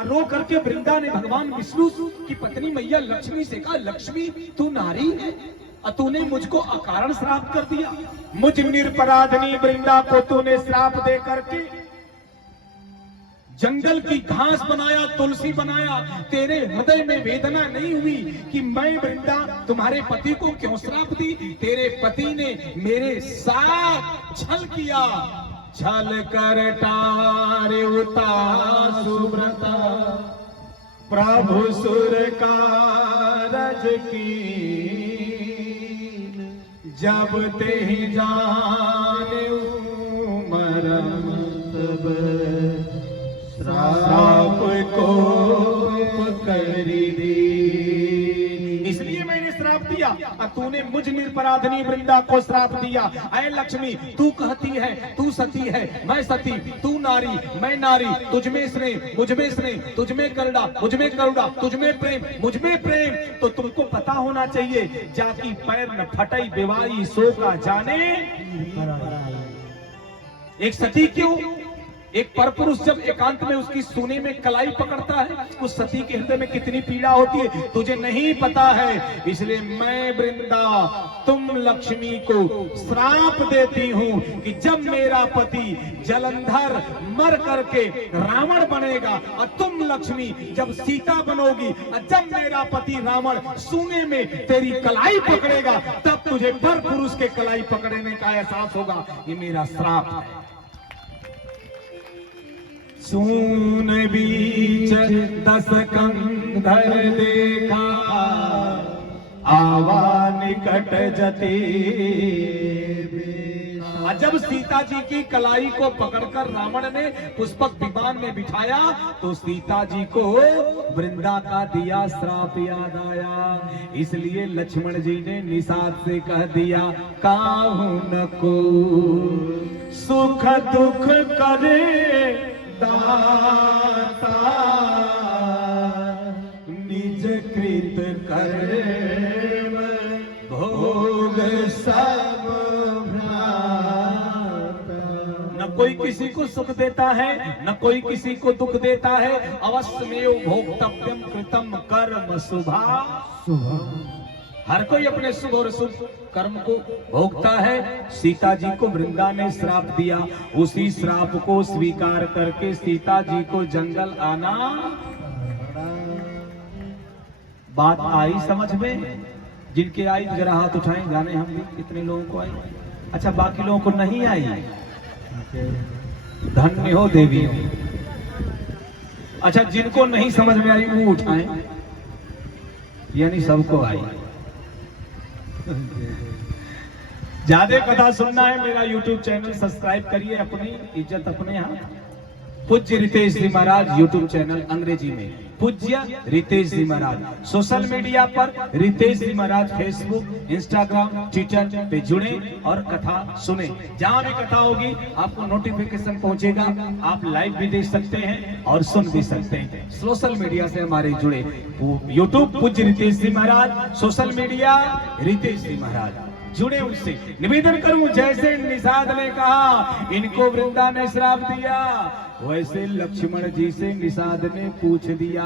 रो करके वृंदा ने भगवान विष्णु की पत्नी मैया लक्ष्मी से कहा, लक्ष्मी तू नारी है और तूने मुझको अकारण श्राप कर दिया। मुझ निरपराधनी वृंदा को तूने श्राप दे करके जंगल की घास बनाया, तुलसी बनाया। तेरे हृदय में वेदना नहीं हुई कि मैं वृंदा तुम्हारे पति को क्यों श्राप दी? तेरे पति ने मेरे साथ छल किया, छल कर टारे उता सुब्रता प्रभु सुर कारज की, जब ते जाने मरम तब श्राप को पकड़ी दी। इसलिए मैंने श्राप दिया और तूने मुझ निरपराधनी वृंदा को श्राप दिया। ऐ लक्ष्मी, तू कहती है तू सती है, मैं सती, तू नारी, मैं नारी, तुझमें स्नेह, मुझमें स्नेह, तुझमें करुणा, मुझमें करुणा, तुझमें प्रेम, मुझमें प्रेम। तो तुमको पता होना चाहिए, जाकी पैर न फटाई बेवाई सो का जाने। एक सती क्यों? एक परपुरुष जब एकांत में उसकी सूने में कलाई पकड़ता है, उस सती के हृदय में कितनी पीड़ा होती है तुझे नहीं पता है। इसलिए मैं वृंदा तुम लक्ष्मी को श्राप देती हूं कि जब मेरा पति जलंधर मर करके रावण बनेगा और तुम लक्ष्मी जब सीता बनोगी और जब मेरा पति रावण सूने में तेरी कलाई पकड़ेगा, तब तुझे परपुरुष के कलाई पकड़ने का एहसास होगा। ये मेरा श्राप है। सून बीच 10 कंधर देखा, आवा निकट जते। जब सीता जी की कलाई को पकड़कर रावण ने पुष्पक विमान में बिठाया तो सीता जी को वृंदा का दिया श्राप याद आया। इसलिए लक्ष्मण जी ने निषाद से कह दिया, काहू न को सुख दुख करे दाता, निज कृत कर्म भोग सब भ्राता। न कोई किसी को सुख देता है, न कोई किसी को दुख देता है। अवश्यमेव भोक्तव्यम कृतम कर्म शुभा। हर कोई अपने शुभ और शुभ कर्म को भोगता है। सीता जी को वृंदा ने श्राप दिया, उसी श्राप को स्वीकार करके सीता जी को जंगल आना। बात आई समझ में? जिनके आई जरा हाथ उठाएं, जाने हम भी कितने लोगों को आई। अच्छा, बाकी लोगों को नहीं आई? धन्य हो देवी। अच्छा, जिनको नहीं समझ में आई वो उठाएं, यानी सबको आई। ज्यादा कथा सुनना है, मेरा YouTube चैनल सब्सक्राइब करिए। अपनी इज्जत अपने यहाँ। पूज्य रितेश जी महाराज YouTube चैनल अंग्रेजी में, पूज्य रितेश जी महाराज। सोशल मीडिया पर रितेश जी महाराज फेसबुक, इंस्टाग्राम, ट्विटर पे जुड़े और कथा सुने। जहाँ भी कथा होगी आपको नोटिफिकेशन पहुंचेगा। आप लाइव भी देख सकते हैं और सुन भी सकते हैं। सोशल मीडिया से हमारे जुड़े। YouTube पूज्य रितेश जी महाराज, सोशल मीडिया रितेश जी महाराज, जुड़े उनसे। निवेदन करूं, जैसे निषाद ने कहा इनको वृंदा ने श्राप दिया, वैसे लक्ष्मण जी से निषाद ने पूछ दिया।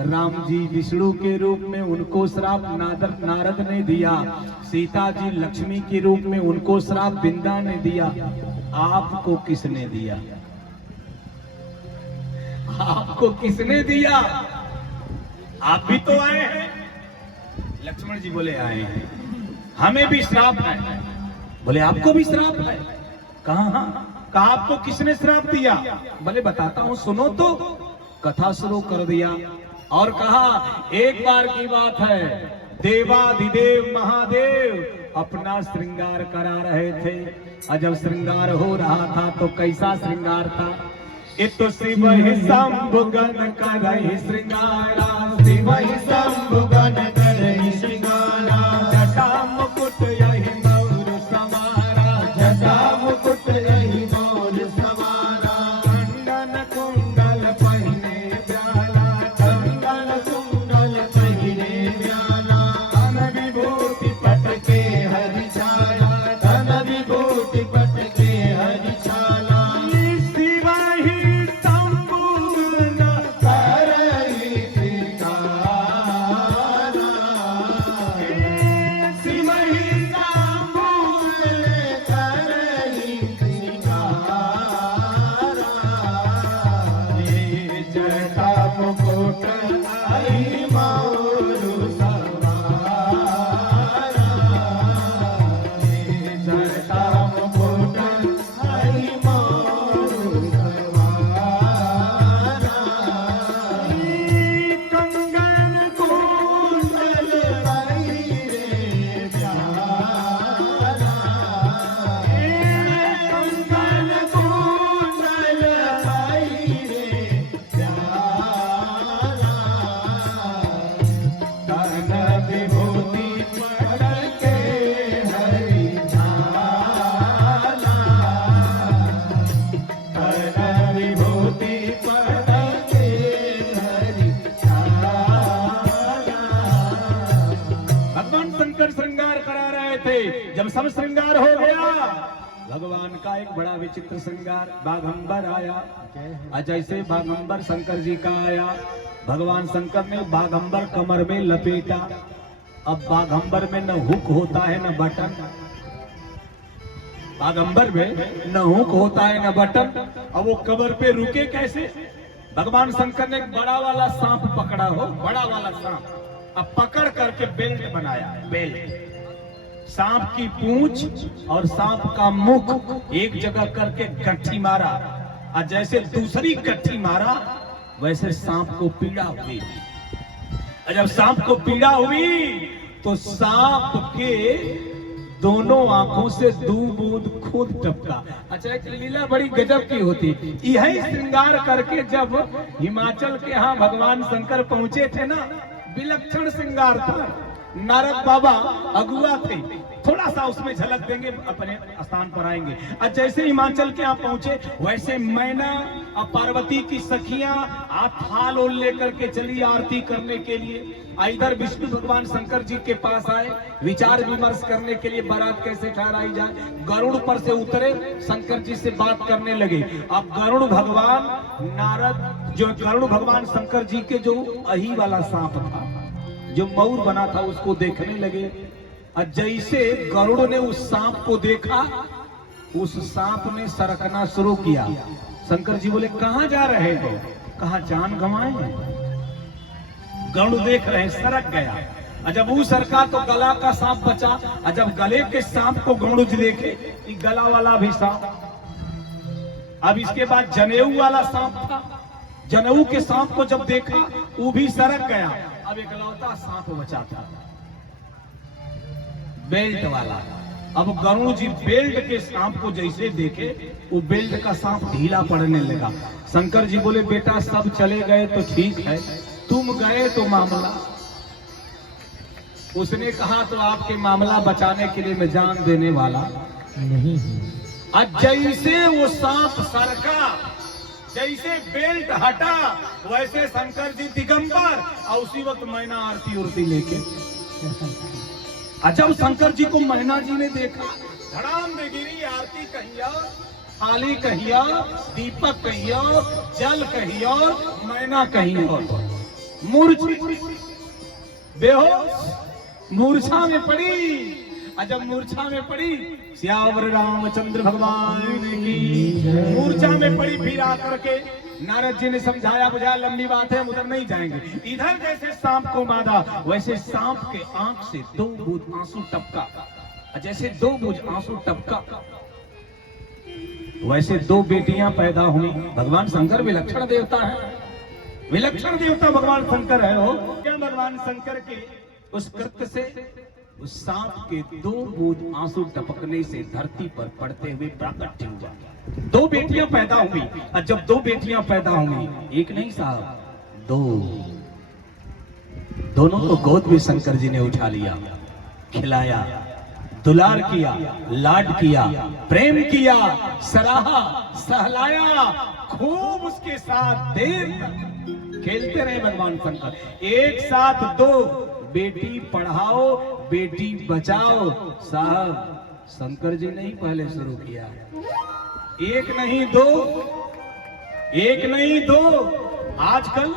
राम जी विष्णु के रूप में उनको श्राप नारद ने दिया। सीता जी लक्ष्मी के रूप में उनको श्राप वृंदा ने दिया। आपको किसने दिया? आपको किसने दिया? आप भी तो आए हैं। लक्ष्मण जी बोले आए हैं, हमें भी श्राप है। बोले आपको भी श्राप है? कहा? कहा आपको किसने श्राप दिया? बोले बताता हूं, सुनो तो। कथा शुरू कर दिया और कहा एक बार की बात है, देवाधिदेव महादेव अपना श्रृंगार करा रहे थे। और जब श्रृंगार हो रहा था तो कैसा श्रृंगार था? इतो शिव ही शंभुगन करहि श्रृंगारा, शिव ही शंभुगन करहि श्रृंगारा। जटा मुकुट यही मौर समारा, जटा मुकुट यही मौर समारा। कंगन कुंडल पहिने प्याला, कंगन कुंडल पहिने प्याला। तन विभूति पटके हरि छाया, तन विभूति पटके हरि छाया। शिव ही शंभुगन करहि सब श्रृंगार हो गया, भगवान का एक बड़ा विचित्र श्रृंगार, बाघंबर आया। और जैसे बाघंबर शंकर जी का आया, भगवान शंकर ने बाघंबर कमर में लपेटा। अब बाघंबर में न हुक होता है न बटन, बाघंबर में न हुक होता है न बटन। अब वो कमर पे रुके कैसे? भगवान शंकर ने एक बड़ा वाला सांप पकड़ा हो, बड़ा वाला सांप, अब पकड़ करके बेल्ट बनाया। बेल्ट, सांप की पूंछ और सांप का मुख एक जगह करके गट्ठी मारा, और जैसे दूसरी गट्ठी मारा वैसे सांप को पीड़ा हुई। और जब सांप को पीड़ा हुई तो सांप के दोनों आंखों से 2 बूंद खून टपका। अच्छा, एक लीला बड़ी गजब की होती। यही श्रृंगार करके जब हिमाचल के यहाँ भगवान शंकर पहुंचे थे ना, विलक्षण श्रृंगार था। नारद बाबा अगुआ थे, थोड़ा सा उसमें झलक देंगे, अपने स्थान पर आएंगे। और जैसे हिमाचल के यहाँ पहुंचे वैसे मैना और पार्वती की सखियां थाल ओल लेकर के चली आरती करने के लिए। इधर विष्णु भगवान शंकर जी के पास आए विचार विमर्श करने के लिए, बारात कैसे ठहराई जाए। गरुड़ पर से उतरे, शंकर जी से बात करने लगे। अब गरुड़ भगवान नारद, जो गरुड़ भगवान शंकर जी के जो अही वाला सांप था, जो मयूर बना था, उसको देखने लगे। और जैसे गरुड़ ने उस सांप को देखा, उस सांप ने सरकना शुरू किया। शंकर जी बोले, कहां जा रहे हो? कहा, जान गंवाए। गरुड़ देख रहे, सरक गया। और जब वो सरका तो गला का सांप बचा। और जब गले के सांप को गरुड़ जी देखे, गला वाला भी सांप। अब इसके बाद जनेऊ वाला सांप था, जनेऊ के सांप को जब देखा वो भी सरक गया। अब एकलौता सांप बचा था, बेल्ट वाला। अब गरुड़ जी बेल्ट के सांप को जैसे देखे, वो बेल्ट का सांप ढीला पड़ने लगा। शंकर जी बोले, बेटा सब चले गए तो ठीक है, तुम गए तो मामला। उसने कहा, तो आपके मामला बचाने के लिए मैं जान देने वाला नहीं हूं। आज जैसे वो सांप सरका, जैसे बेल्ट हटा, वैसे शंकर जी दिगंबर, और उसी वक्त मैना आरती उरती लेके। जब शंकर जी को मैना जी ने देखा, धड़ाम में गिरी आरती कहिया, थाली कहिया, दीपक कहिया, जल कहिया, मैना कहिया, बेहोश मूर्छा में पड़ी। जब मूर्छा में पड़ी, श्यावर रामचंद्र भगवान की मूर्छा में पड़ी। फिर आकर के नारद जी ने समझाया, बुझाया, लंबी बात है, उधर नहीं जाएंगे। इधर जैसे सांप को मारा, वैसे सांप के आंख से 2 बूंद आंसू टपका। जैसे 2 बूंद आंसू टपका, वैसे 2 बेटियां पैदा हुई। भगवान शंकर विलक्षण देवता है, विलक्षण देवता भगवान शंकर है। हो क्या भगवान शंकर के उस कृत्य से, उस सांप के 2 बूंद आंसू टपकने से धरती पर पड़ते हुए प्राकट्य हुआ। 2 बेटियां पैदा हुई। और जब 2 बेटियां पैदा हुई, एक नहीं साहब, 2, दोनों को गोद में शंकर जी ने उठा लिया, खिलाया, दुलार किया, लाड किया, प्रेम किया, सराहा, सहलाया, खूब उसके साथ देर तक खेलते रहे भगवान शंकर। एक साथ 2 बेटी पढ़ाओ, बेटी बचाओ। साहब शंकर जी ने ही पहले शुरू किया। एक नहीं 2, एक नहीं 2। आजकल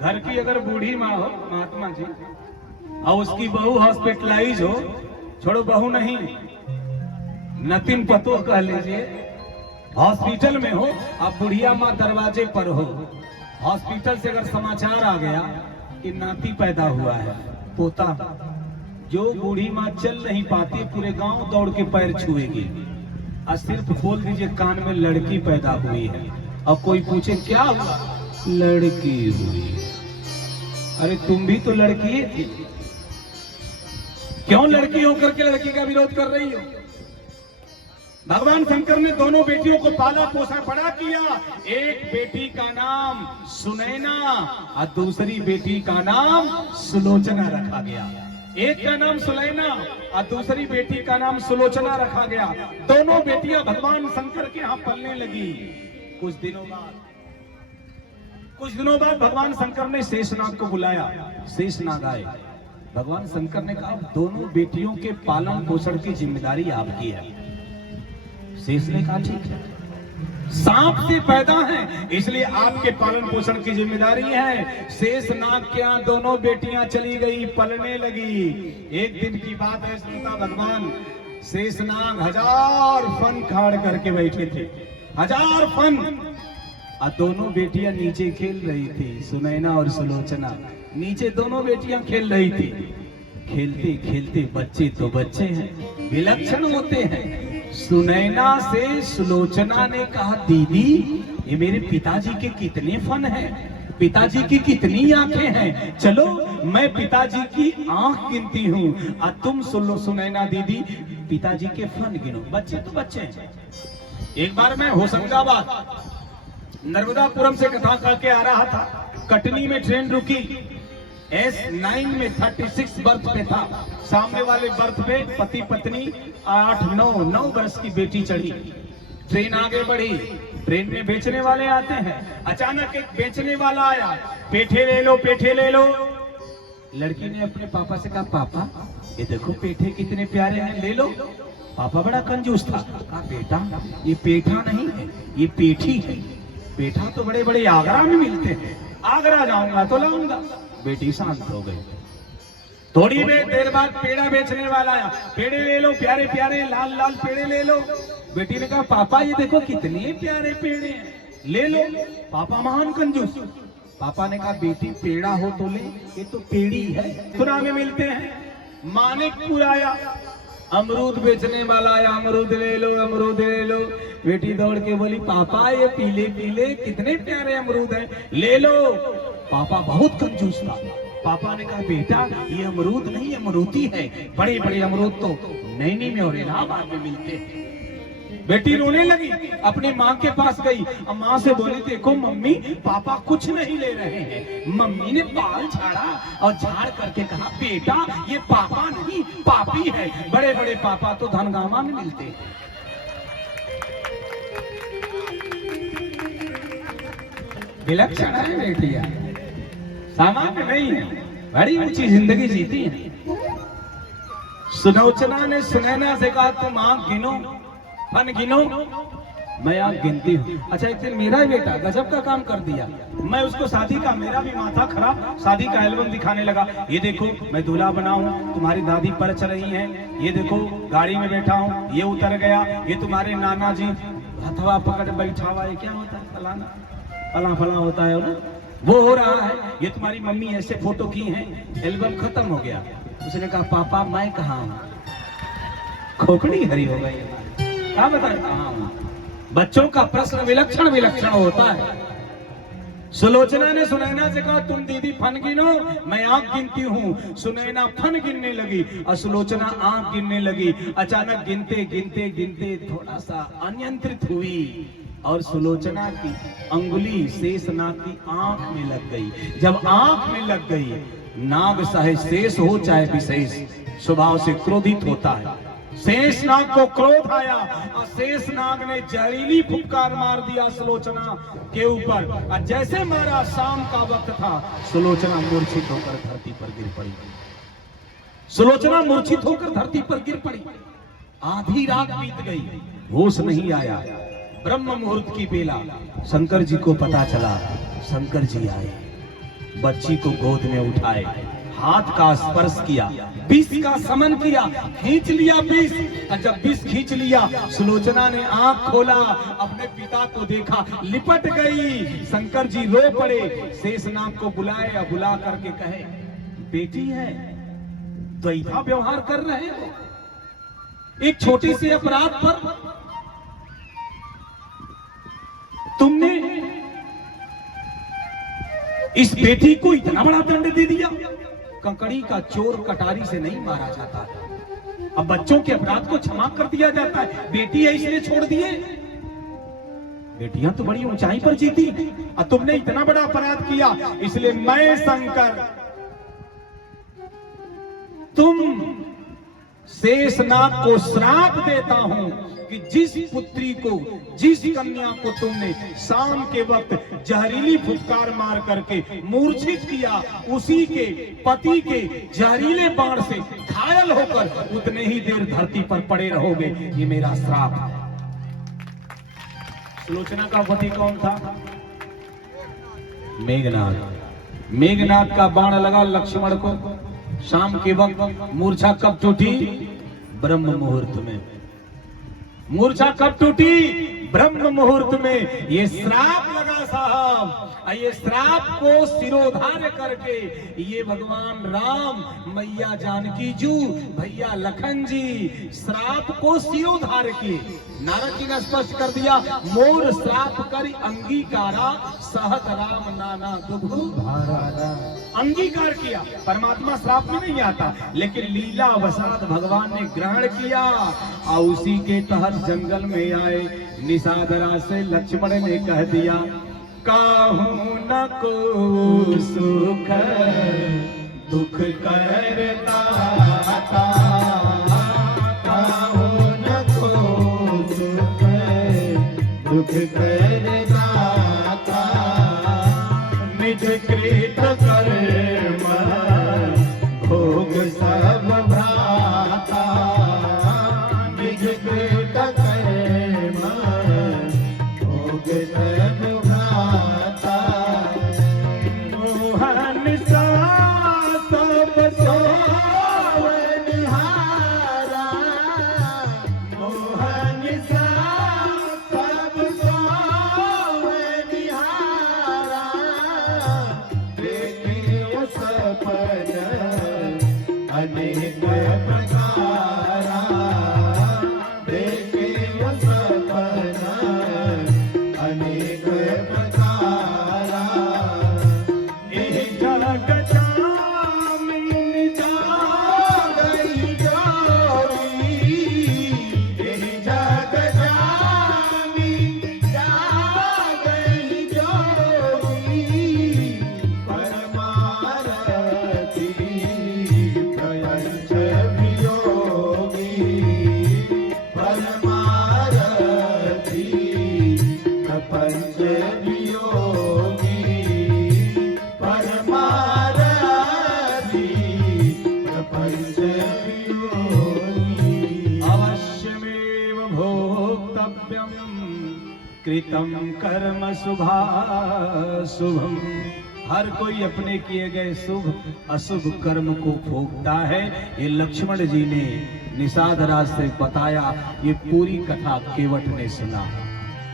घर की अगर बूढ़ी माँ हो, महात्मा जी, और उसकी बहू हॉस्पिटलाइज हो, छोड़ो बहू नहीं, नतिन पतो कह लीजिए, हॉस्पिटल में हो, अब बुढ़िया माँ दरवाजे पर हो, हॉस्पिटल से अगर समाचार आ गया कि नाती पैदा हुआ है, पोता, जो बूढ़ी माँ चल नहीं पाती, पूरे गांव दौड़ के पैर छुएगी। और सिर्फ खोल दीजिए कान में, लड़की पैदा हुई है। और कोई पूछे क्या हुआ, लड़की हुई है। अरे तुम भी तो लड़की थी, क्यों लड़की होकर के लड़की का विरोध कर रही हो? भगवान शंकर ने दोनों बेटियों को पाला पोसा बड़ा किया। एक बेटी का नाम सुनैना और दूसरी बेटी का नाम सुलोचना रखा गया। एक का नाम सुनैना और दूसरी बेटी का नाम सुलोचना रखा गया। दोनों बेटियां भगवान शंकर के यहाँ पलने लगी। कुछ दिनों बाद भगवान शंकर ने शेषनाग को बुलाया। शेषनाग आए, भगवान शंकर ने कहा दोनों बेटियों के पालन पोषण की जिम्मेदारी आपकी है। शेष ने कहा ठीक है, सांप से पैदा है इसलिए आपके पालन पोषण की जिम्मेदारी है। शेष नाग के यहाँ दोनों बेटियां चली गई, पलने लगी। एक दिन की बात है श्रोता भगवान, शेष नाग 1000 फन खाड़ करके बैठे थे, 1000 फन, और दोनों बेटियां नीचे खेल रही थी, सुनैना और सुलोचना नीचे दोनों बेटियां खेल रही थी। खेलते खेलते बच्चे तो बच्चे हैं, विलक्षण होते हैं। सुनैना से सुलोचना ने कहा दीदी ये मेरे पिताजी के कितने फन हैं, पिताजी की कितनी आंखें हैं, चलो मैं पिताजी की आंख गिनती हूँ और तुम सुनैना दीदी पिताजी के फन गिनो। बच्चे तो बच्चे हैं। एक बार मैं होशंगाबाद नर्मदापुरम से कथा करके आ रहा था, कटनी में ट्रेन रुकी, S9 में 36 बर्थ पे था, सामने वाले बर्थ पे पति पत्नी 8-9 वर्ष की बेटी चढ़ी। ट्रेन आगे बढ़ी, ट्रेन में बेचने वाले आते हैं। अचानक एक बेचने वाला आया, पेठे ले लो, पेठे ले लो। लड़की ने अपने पापा से कहा पापा ये देखो पेठे कितने प्यारे हैं, ले लो। पापा बड़ा कंजूस था, कहा बेटा ये पेठा नहीं है, ये पेठी है। पेठा तो बड़े बड़े आगरा में मिलते हैं, आगरा जाऊंगा तो लाऊंगा। बेटी शांत हो गई। थोड़ी देर बाद पेड़ा बेचने वाला आया, पेड़े ले लो, प्यारे प्यारे लाल लाल पेड़े ले लो। बेटी ने कहा पापा ये देखो कितने प्यारे पेड़े हैं, ले लो। पापा महान कंजूस। पापा ने कहा बेटी पेड़ा हो तो ले, ये तो पेड़ी है, खुरा में मिलते हैं। मानिकपुर आया, अमरूद बेचने वाला आया, अमरूद ले लो, अमरूद ले लो। बेटी दौड़ के बोली पापा ये पीले पीले कितने प्यारे अमरूद हैं, ले लो। पापा बहुत कंजूस था। पापा ने कहा बेटा ये अमरूद नहीं अमरूती है, बड़े बड़े अमरूद तो नैनी में और इलाहाबाद में मिलते हैं। बेटी रोने लगी, अपनी माँ के पास गई और माँ से बोली देखो मम्मी पापा कुछ नहीं ले रहे हैं। मम्मी ने बाल झाड़ा और झाड़ करके कहा बेटा ये पापा नहीं पापी है, बड़े बड़े पापा तो धनगामा में मिलते हैं। विलक्षण है बेटिया, सामान्य नहीं है, बड़ी ऊंची जिंदगी जीती है। सुलोचना ने सुनैना से कहा तुम आंख गिनो, फन गिनो। मैं आंख गिनती हूँ। अच्छा एक दिन मेरा ही बेटा गजब का काम कर दिया, मैं उसको शादी का, मेरा भी माथा खराब, शादी का एल्बम दिखाने लगा। ये देखो मैं दूल्हा बना हूँ, तुम्हारी दादी परच रही हैं, ये देखो गाड़ी में बैठा हूँ, ये उतर गया, ये तुम्हारे नाना जी हथवा पकड़ बैठा हुआ है, क्या होता है फलाना फला फला होता है ना, वो हो रहा है। ये तुम्हारी मम्मी ऐसे फोटो की हैं, एल्बम खत्म हो गया। उसने कहा पापा मैं कहाँ हूँ, खोपड़ी हरी हो गई, क्या बताए कहाँ हूँ। बच्चों का प्रश्न विलक्षण विलक्षण होता है। सुलोचना ने सुनैना से कहा तुम दीदी फन गिनो, मैं आंख गिनती हूँ। सुनैना फन गिनने लगी और सुलोचना आंख गिनने लगी। अचानक गिनते गिनते गिनते थोड़ा सा अनियंत्रित हुई और सुलोचना की अंगुली शेषनाग की आंख में लग गई। जब आंख में लग गई, नाग चाहे शेष हो चाहे विशेष स्वभाव से क्रोधित होता है। शेषनाग को क्रोध आया और शेषनाग ने जहरीली फुफकार मार दिया सुलोचना के ऊपर। और जैसे मारा, शाम का वक्त था, सुलोचना मूर्छित होकर धरती पर गिर पड़ी। सुलोचना मूर्छित होकर धरती पर गिर पड़ी। आधी रात बीत गई, होश नहीं आया। ब्रह्म मुहूर्त की बेला, शंकर जी को पता चला। शंकर जी आए, बच्ची को गोद में उठाए, हाथ का स्पर्श किया, विष का समन किया, खींच लिया विष। और जब विष खींच लिया, सुलोचना ने आंख खोला, अपने पिता को देखा, लिपट गई। शंकर जी रो पड़े, शेषनाग को बुलाए और बुला करके कहे बेटी है द्वैता व्यवहार कर रहे हो, एक छोटी सी अपराध पर तुमने इस बेटी को इतना बड़ा दंड दे दिया। कंकड़ी का चोर कटारी से नहीं मारा जाता, अब बच्चों के अपराध को क्षमा कर दिया जाता है। बेटी है इसलिए छोड़ दिए। बेटियां तो बड़ी ऊंचाई पर जीती और तुमने इतना बड़ा अपराध किया, इसलिए मैं शंकर तुम शेषनाग को श्राप देता हूं कि जिस पुत्री को, जिस कन्या को तुमने शाम के वक्त जहरीली फुफकार मार करके मूर्छित किया, उसी के पति के जहरीले बाण से घायल होकर उतने ही देर धरती पर पड़े रहोगे। ये मेरा श्राप है। सुलोचना का पति कौन था? मेघनाद। मेघनाद का बाण लगा लक्ष्मण को। शाम के वक्त मूर्छा कब टूटी? ब्रह्म मुहूर्त में। मूर्छा कब टूटी? ब्रह्म मुहूर्त में। ये श्राप लगा साहब। ये श्राप को सिरोधार्य करके ये भगवान राम, मैया जानकी जू, भैया लखन जी श्राप को सिरोधार्य किए। नारद जी ने स्पष्ट कर दिया, मोर श्राप कर अंगीकारा, सहत राम नाना दुख भारा। अंगीकार किया। परमात्मा श्राप में नहीं आता, लेकिन लीला वसात भगवान ने ग्रहण किया और उसी के तहत जंगल में आए। निषादरा से लक्ष्मण ने कह दिया, काहू न को सुख दुख करता, काहू न को सुख दुख करता, निज कृत कर्म भोग सब भ्राता, निज कृत कर्म भोग सब भ्राता। मोहन सा सब सोवनिहारा, मोहन सा सब सोवनिहारा, देखे सपन अनेक प्रकारा, देखे सपन अनेक प्रकारा। जग जामिन जागई जोरी, जग जामिन जागई जोरी, परमारती प्रयंच वियोगी, परमारती प्रपंच वियोगी, परमारती प्रपंच वियोगी। अवश्यमेव भोक्तव्यं कृतं कर्म शुभाशुभम्। हर कोई अपने किए गए शुभ अशुभ कर्म को भोगता है। ये लक्ष्मण जी ने निषादराज से बताया। ये पूरी कथा केवट ने सुना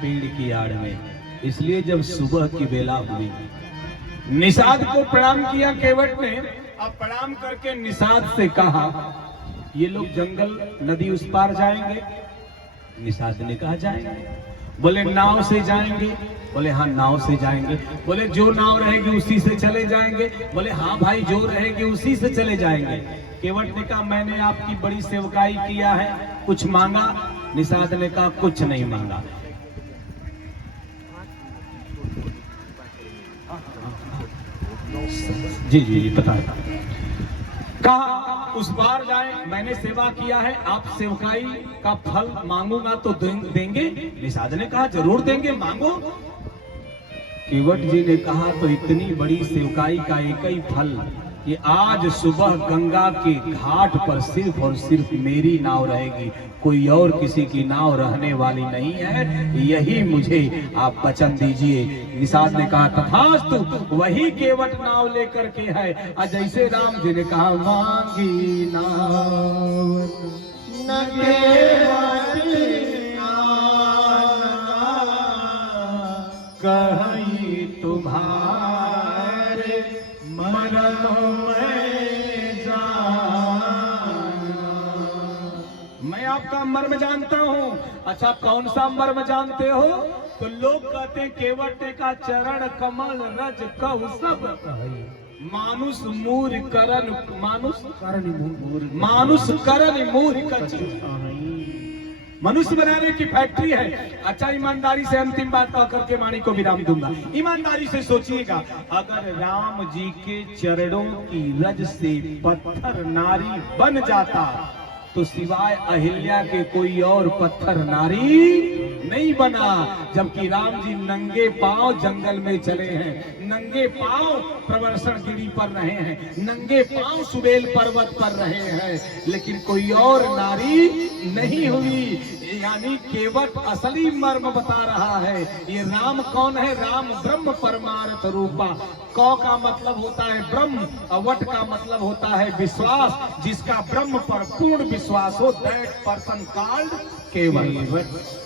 पेड़ की आड़ में। इसलिए जब सुबह की बेला हुई, निषाद को प्रणाम किया केवट ने। अब प्रणाम करके निषाद से कहा, ये लोग जंगल नदी उस पार जाएंगे? निषाद ने कहा जाएंगे। बोले नाव से जाएंगे? बोले हाँ नाव से जाएंगे। बोले जो नाव रहेगी उसी से चले जाएंगे? बोले हाँ भाई जो रहेगी उसी से चले जाएंगे। केवट ने कहा मैंने आपकी बड़ी सेवकाई किया है, कुछ मांगा? निषाद ने कहा कुछ नहीं मांगा। जी जी जी पता है। कहा उस पार जाए, मैंने सेवा किया है, आप सेवकाई का फल मांगूंगा तो देंगे? निषाद ने कहा जरूर देंगे, मांगो। केवट जी ने कहा तो इतनी बड़ी सेवकाई का एक ही फल, ये आज सुबह गंगा के घाट पर सिर्फ और सिर्फ मेरी नाव रहेगी, कोई और किसी की नाव रहने वाली नहीं है, यही मुझे आप वचन दीजिए। निषाद ने कहा तथास्तु। वही केवट नाव लेकर के है। और जैसे राम जी ने कहा मांगी नाव न कहीं तुम्हारे मरम में जाना। मैं आपका मर्म जानता हूँ। अच्छा कौन सा मर्म जानते हो? तो लोग कहते हैं केवट का चरण कमल रज कहु सब, मानुष मूर करन, मानुष करन मूर कछु। मनुष्य बनाने की फैक्ट्री है। अच्छा ईमानदारी से अंतिम बात कह करके वाणी को विराम दूंगा। ईमानदारी से सोचिएगा, अगर राम जी के चरणों की रज से पत्थर नारी बन जाता तो सिवाय अहिल्या के कोई और पत्थर नारी नहीं बना। जबकि राम जी नंगे पांव जंगल में चले हैं, नंगे पांव प्रवर्षण गिरी पर रहे हैं, नंगे पांव सुबेल पर्वत पर रहे हैं, लेकिन कोई और नारी नहीं हुई। यानी केवट असली मर्म बता रहा है। ये राम कौन है? राम ब्रह्म परमार्थ रूपा। कौ का मतलब होता है ब्रह्म, अवट का मतलब होता है विश्वास। जिसका ब्रह्म पर पूर्ण विश्वास हो, दैट पर्सन कॉल्ड केवट।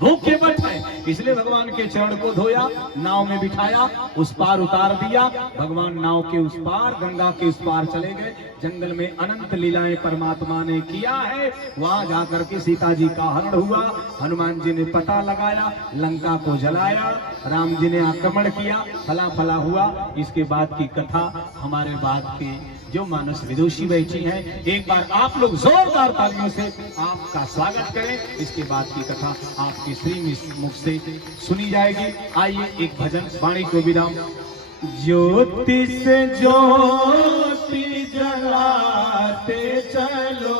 वो केवट है। इसलिए भगवान के चरण को धोया, नाव में बिठाया, उस पार उतार दिया। भगवान नाव के उस पार, गंगा के उस पार चले गए। जंगल में अनंत लीलाएं परमात्मा ने किया है। वहां जाकर के सीता जी का हरण हुआ, हनुमान जी ने पता लगाया, लंका को जलाया, राम जी ने आक्रमण किया, फला फला हुआ। इसके बाद की कथा हमारे बाद के जो मानस विदुषी बैठी हैं, एक बार आप लोग जोरदार तालियों से आपका स्वागत करें। इसके बाद की कथा आपके श्री मुख से सुनी जाएगी। आइए एक भजन वाणी को विराम। ज्योति से ज्योति जलाते चलो,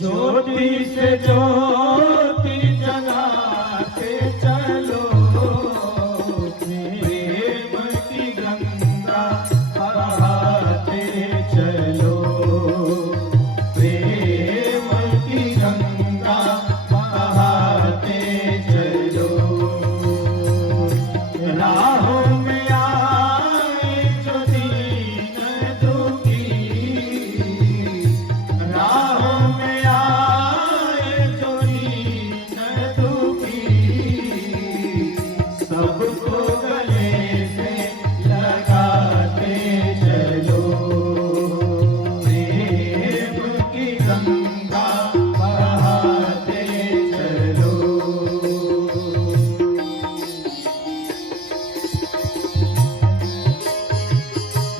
ज्योति से ज्योति जलाते चलो, प्रेम की गंगा बहाते चलो, प्रेम की गंगा बहाते चलो। राहों में आए जो दीन दुखी, राहों में आए जो दीन दुखी, सबको गले से लगाते चलो, प्रेम की गंगा बहाते चलो।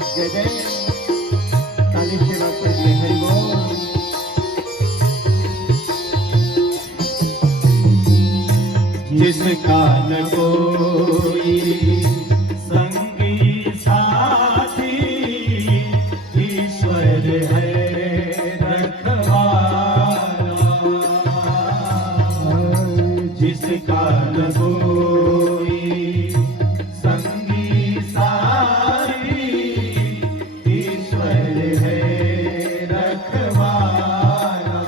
जय जय काली सेवा करते हरि बोल। जिसका न कोई संगी साथी, ईश्वर है रखवाला। जिसका न कोई संगी साथी, ईश्वर है रखवाला।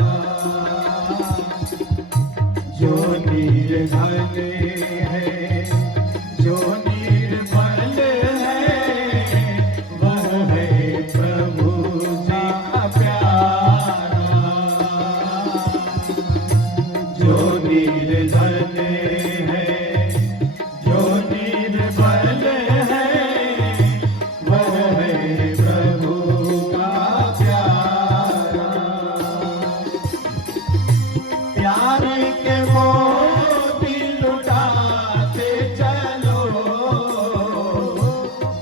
जो निर्धन है, जो निर्बल है, वह है प्रभु जी का प्यारा। जो निर्धन है, जो निर्बल है, वह है प्रभु का प्यारा। प्यार के मोती लुटाते चलो,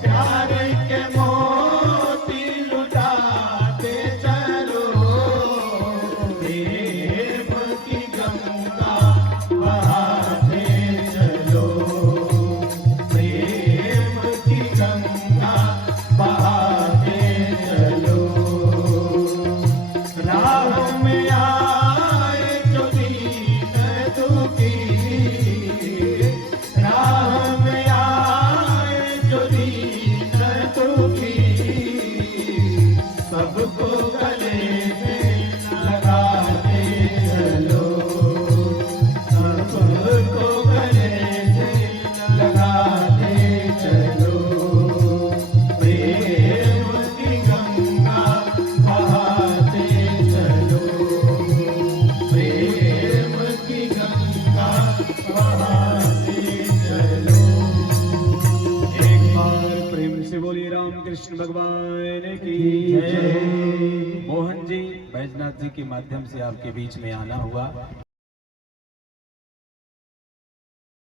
प्यार के मोती लुटाते चलो, प्रेम की गंगा बहाते चलो, प्रेम की गंगा बहाते चलो। राह में आए जो दीन दुखी, राह में आए जो दीन दुखी, सबको गले से लगाते चलो, सबको गले से लगाते चलो, प्रेम की गंगा बहाते चलो, प्रेम की गंगा बहाते चलो। एक बार प्रेम से बोलिए राम कृष्ण भगवान की जय। मोहन जी बैजनाथ जी के माध्यम से आपके बीच में आना हुआ।